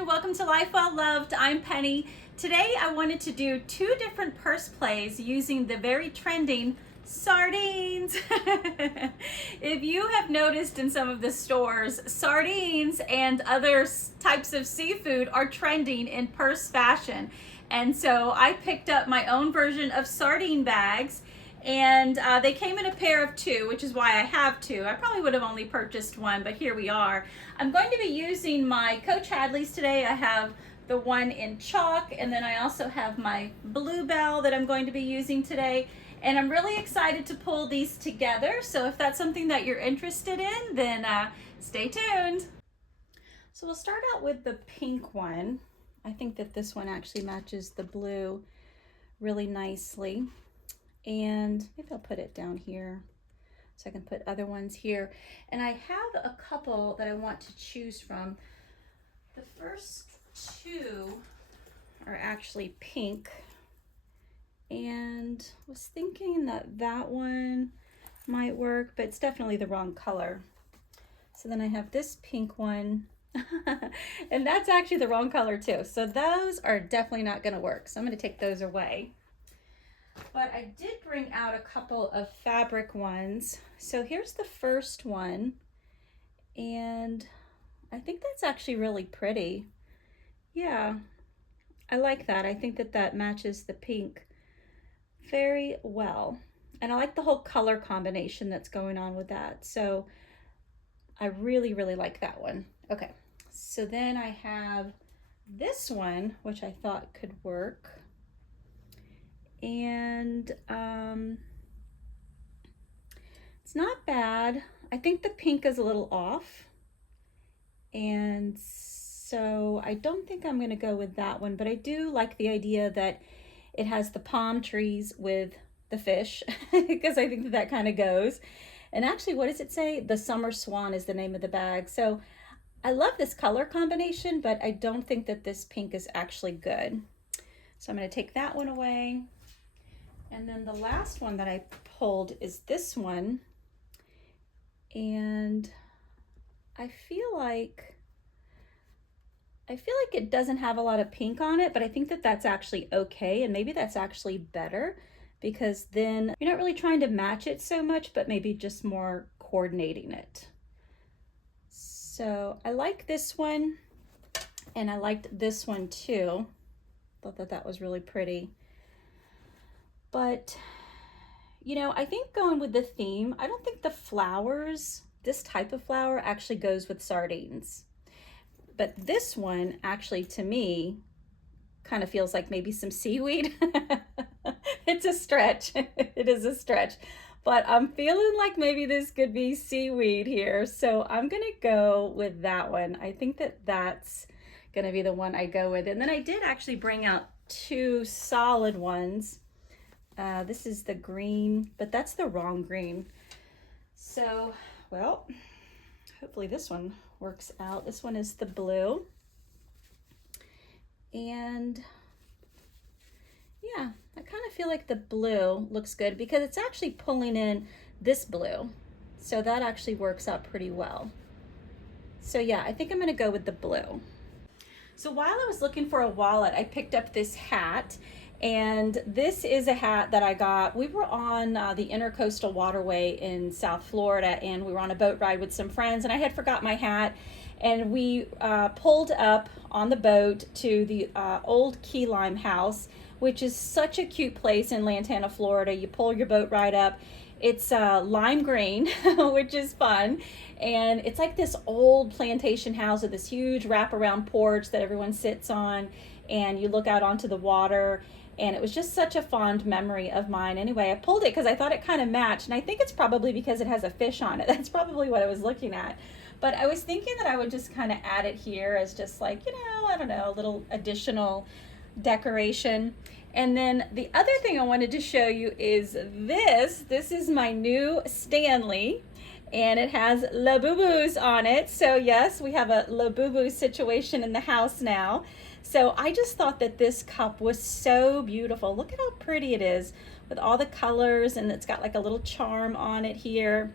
everyone, welcome to Life Well Loved. I'm Penny. Today I wanted to do two different purse plays using the very trending sardines. If you have noticed in some of the stores, sardines and other types of seafood are trending in purse fashion. And so I picked up my own version of sardine bags, and they came in a pair of two, which is why I have two. I probably would have only purchased one, but here we are. I'm going to be using my COACH Hadleys today. I have the one in chalk, and then I also have my bluebell that I'm going to be using today. And I'm really excited to pull these together. So if that's something that you're interested in, then stay tuned. So we'll start out with the pink one. I think that this one actually matches the blue really nicely. And maybe I'll put it down here so I can put other ones here. And I have a couple that I want to choose from. The first two are actually pink, and I was thinking that that one might work, but it's definitely the wrong color. So then I have this pink one and that's actually the wrong color too. So those are definitely not going to work. So I'm going to take those away. But I did bring out a couple of fabric ones. So here's the first one, and I think that's actually really pretty. Yeah, I like that. I think that that matches the pink very well. And I like the whole color combination that's going on with that. So I really, really like that one. Okay, so then I have this one, which I thought could work. And it's not bad. I think the pink is a little off, and so I don't think I'm going to go with that one, but I do like the idea that it has the palm trees with the fish because I think that that kind of goes. And actually, what does it say? The Summer Swan is the name of the bag. So I love this color combination, but I don't think that this pink is actually good. So I'm going to take that one away. And then the last one that I pulled is this one. And I feel like it doesn't have a lot of pink on it, but I think that that's actually okay. And maybe that's actually better, because then you're not really trying to match it so much, but maybe just more coordinating it. So I like this one, and I liked this one too. Thought that that was really pretty. But, you know, I think going with the theme, I don't think the flowers, this type of flower actually goes with sardines. But this one actually, to me, kind of feels like maybe some seaweed. It's a stretch. It is a stretch. But I'm feeling like maybe this could be seaweed here. So I'm going to go with that one. I think that that's going to be the one I go with. And then I did actually bring out two solid ones. This is the green, but that's the wrong green. So, well, hopefully this one works out. This one is the blue. And yeah, I kind of feel like the blue looks good because it's actually pulling in this blue. So that actually works out pretty well. So yeah, I think I'm gonna go with the blue. So while I was looking for a wallet, I picked up this hat. And this is a hat that I got. We were on the Intercoastal Waterway in South Florida, and we were on a boat ride with some friends, and I had forgot my hat. And we pulled up on the boat to the old Key Lime House, which is such a cute place in Lantana, Florida. You pull your boat right up. It's lime green, which is fun. And it's like this old plantation house with this huge wraparound porch that everyone sits on, and you look out onto the water. And it was just such a fond memory of mine. Anyway, I pulled it because I thought it kind of matched. And I think it's probably because it has a fish on it. That's probably what I was looking at. But I was thinking that I would just kind of add it here as just like, you know, I don't know, a little additional decoration. And then the other thing I wanted to show you is this. This is my new Stanley, and it has Labubus on it. So yes, we have a Labubu situation in the house now. So I just thought that this cup was so beautiful. Look at how pretty it is with all the colors, and it's got like a little charm on it here.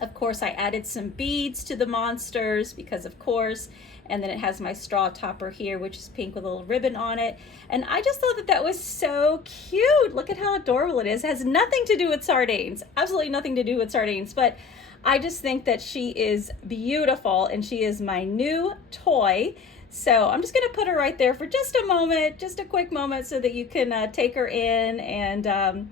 Of course, I added some beads to the monsters because of course, and then it has my straw topper here, which is pink with a little ribbon on it. And I just thought that that was so cute. Look at how adorable it is. It has nothing to do with sardines, absolutely nothing to do with sardines, but I just think that she is beautiful and she is my new toy. So I'm just gonna put her right there for just a moment, just a quick moment, so that you can take her in and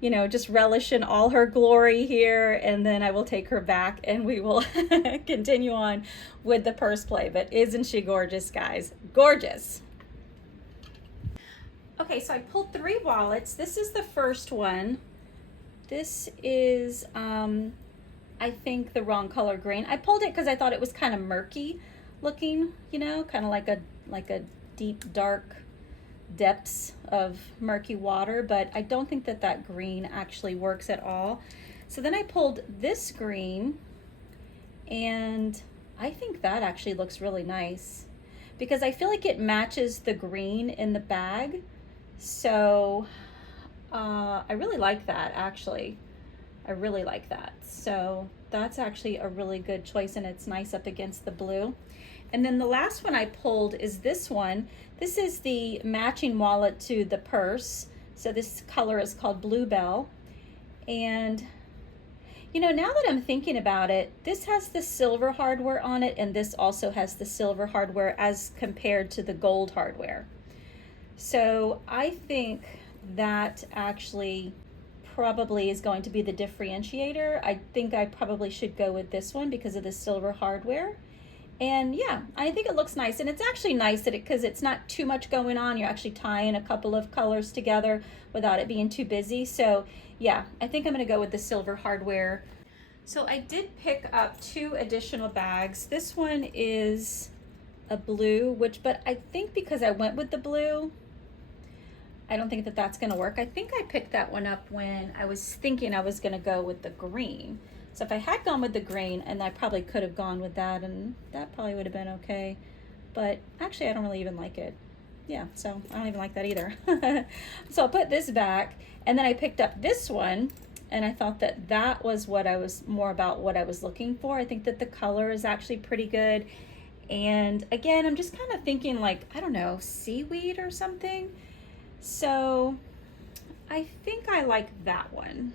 you know, just relish in all her glory here, and then I will take her back and we will continue on with the purse play. But isn't she gorgeous, guys? Gorgeous. Okay, so I pulled 3 wallets. This is the first one. This is, I think, the wrong color green. I pulled it because I thought it was kind of murky looking, you know, kind of like a deep, dark depths of murky water, but I don't think that that green actually works at all. So then I pulled this green, and I think that actually looks really nice because I feel like it matches the green in the bag. So I really like that, actually. I really like that. So that's actually a really good choice, and it's nice up against the blue. And then the last one I pulled is this one. This is the matching wallet to the purse. So this color is called Bluebell. And you know, now that I'm thinking about it, this has the silver hardware on it, and this also has the silver hardware as compared to the gold hardware. So I think that actually probably is going to be the differentiator. I think I probably should go with this one because of the silver hardware. And yeah, I think it looks nice, and it's actually nice that because it's not too much going on. You're actually tying a couple of colors together without it being too busy. So yeah, I think I'm gonna go with the silver hardware. So I did pick up 2 additional bags. This one is a blue, but I think because I went with the blue, I don't think that that's gonna work. I think I picked that one up when I was thinking I was gonna go with the green. So if I had gone with the green, and I probably could have gone with that, and that probably would have been okay. But actually, I don't really even like it. Yeah, so I don't even like that either. So I'll put this back, and then I picked up this one, and I thought that that was what I was more about what I was looking for. I think that the color is actually pretty good. And again, I'm just kind of thinking like, I don't know, seaweed or something. So I think I like that one.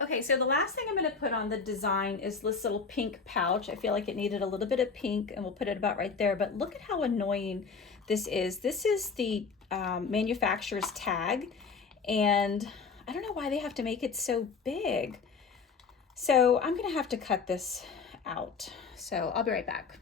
Okay, so the last thing I'm going to put on the design is this little pink pouch. I feel like it needed a little bit of pink, and we'll put it about right there. But look at how annoying this is. This is the manufacturer's tag, and I don't know why they have to make it so big. So I'm going to have to cut this out. So I'll be right back.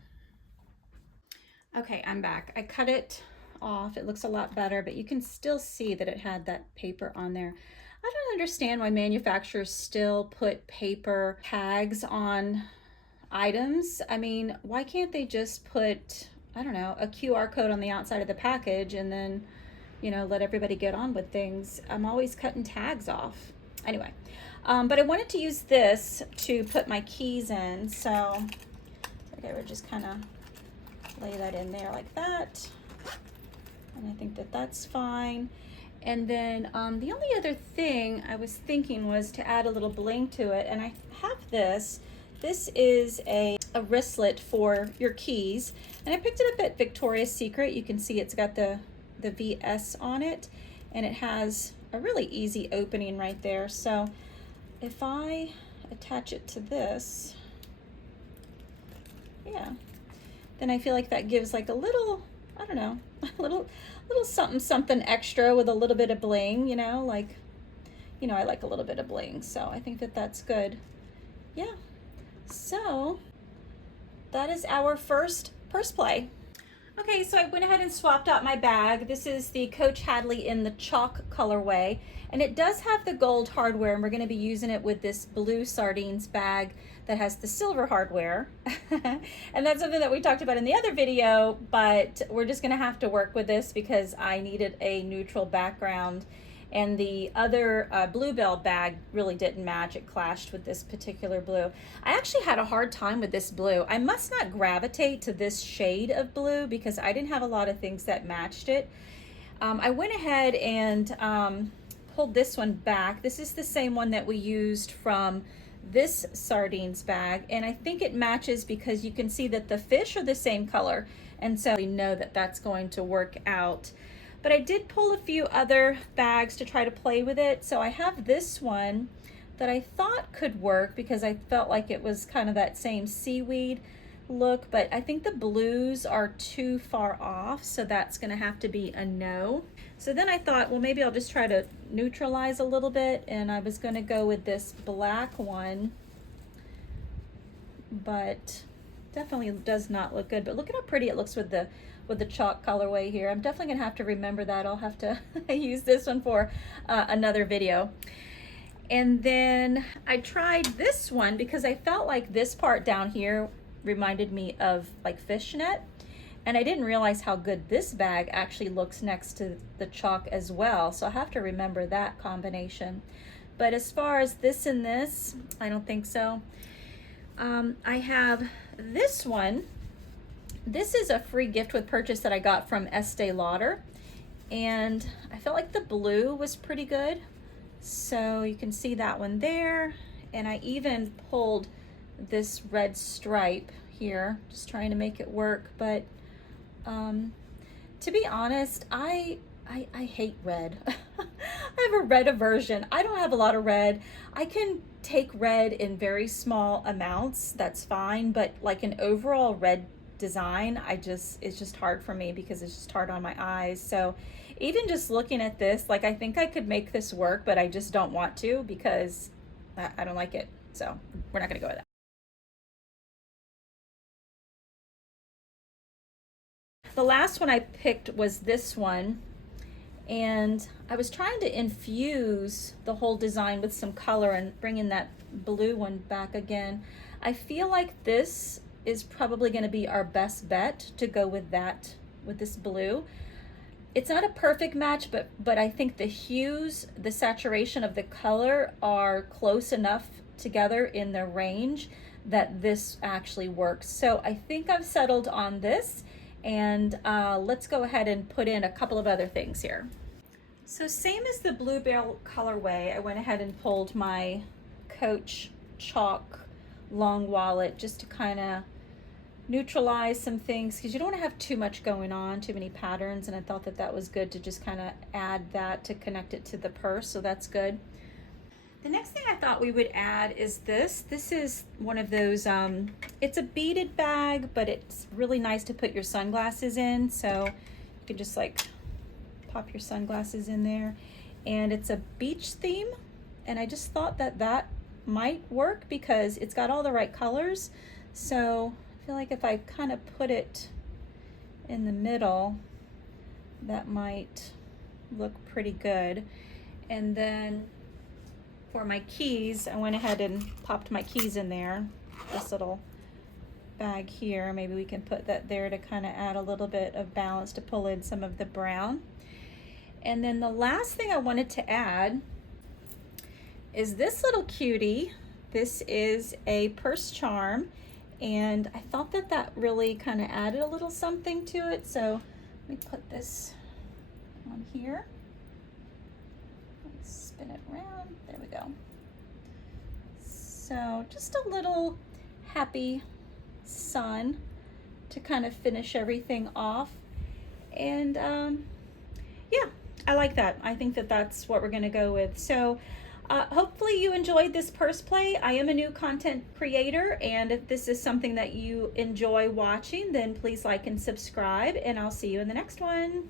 Okay, I'm back. I cut it off. It looks a lot better, but you can still see that it had that paper on there. I don't understand why manufacturers still put paper tags on items. I mean, why can't they just put, I don't know, a QR code on the outside of the package and then, you know, let everybody get on with things? I'm always cutting tags off. Anyway, but I wanted to use this to put my keys in. So okay, we'll just kind of lay that in there like that. And I think that that's fine. And then the only other thing I was thinking was to add a little bling to it. And I have this. This is a wristlet for your keys. And I picked it up at Victoria's Secret. You can see it's got the VS on it. And it has a really easy opening right there. So if I attach it to this, yeah, then I feel like that gives like a little, I don't know, a little something extra with a little bit of bling, you know, like, you know, I like a little bit of bling, so I think that that's good. Yeah, so that is our first purse play. Okay, so I went ahead and swapped out my bag. This is the COACH Hadley in the chalk colorway, and it does have the gold hardware, and we're going to be using it with this blue Sardines bag that has the silver hardware. And that's something that we talked about in the other video, but we're just going to have to work with this because I needed a neutral background, and the other Bluebell bag really didn't match. It clashed with this particular blue. I actually had a hard time with this blue. I must not gravitate to this shade of blue because I didn't have a lot of things that matched it. I went ahead and pulled this one back. This is the same one that we used from this Sardines bag, and I think it matches because you can see that the fish are the same color, and so we know that that's going to work out. But I did pull a few other bags to try to play with it. So I have this one that I thought could work because I felt like it was kind of that same seaweed look, but I think the blues are too far off, so that's gonna have to be a no. So then I thought, well, maybe I'll just try to neutralize a little bit, and I was gonna go with this black one, but definitely does not look good. But look at how pretty it looks with the chalk colorway here. I'm definitely gonna have to remember that. I'll have to use this one for another video. And then I tried this one because I felt like this part down here reminded me of like fishnet, and I didn't realize how good this bag actually looks next to the chalk as well, so I have to remember that combination. But as far as this and this, I don't think so. I have this one. This is a free gift with purchase that I got from Estee Lauder, and I felt like the blue was pretty good, so you can see that one there. And I even pulled this red stripe here, just trying to make it work. But to be honest, I hate red. I have a red aversion. I don't have a lot of red. I can take red in very small amounts, that's fine, but like an overall red design, it's just hard for me because it's just hard on my eyes. So even just looking at this, like I think I could make this work, but I just don't want to because I don't like it. So we're not gonna go with that. The last one I picked was this one, and I was trying to infuse the whole design with some color and bring in that blue one back again. I feel like this is probably going to be our best bet to go with that, with this blue. It's not a perfect match, but I think the hues, the saturation of the color are close enough together in the range that this actually works. So I think I've settled on this, and let's go ahead and put in a couple of other things here. So same as the bluebell colorway, I went ahead and pulled my Coach chalk long wallet just to kind of neutralize some things, because you don't want to have too much going on, too many patterns, and I thought that that was good to just kind of add that to connect it to the purse, so that's good. The next thing I thought we would add is this. This is one of those, it's a beaded bag, but it's really nice to put your sunglasses in, so you can just like pop your sunglasses in there. And it's a beach theme, and I just thought that that might work because it's got all the right colors. So I feel like if I kind of put it in the middle, that might look pretty good. And then for my keys, I went ahead and popped my keys in there, this little bag here. Maybe we can put that there to kind of add a little bit of balance to pull in some of the brown. And then the last thing I wanted to add is this little cutie. This is a purse charm, and I thought that that really kind of added a little something to it. So let me put this on here. Let's spin it around. There we go. So just a little happy sun to kind of finish everything off. And yeah, I like that. I think that that's what we're going to go with. So hopefully you enjoyed this purse play. I am a new content creator, and if this is something that you enjoy watching, then please like and subscribe, and I'll see you in the next one.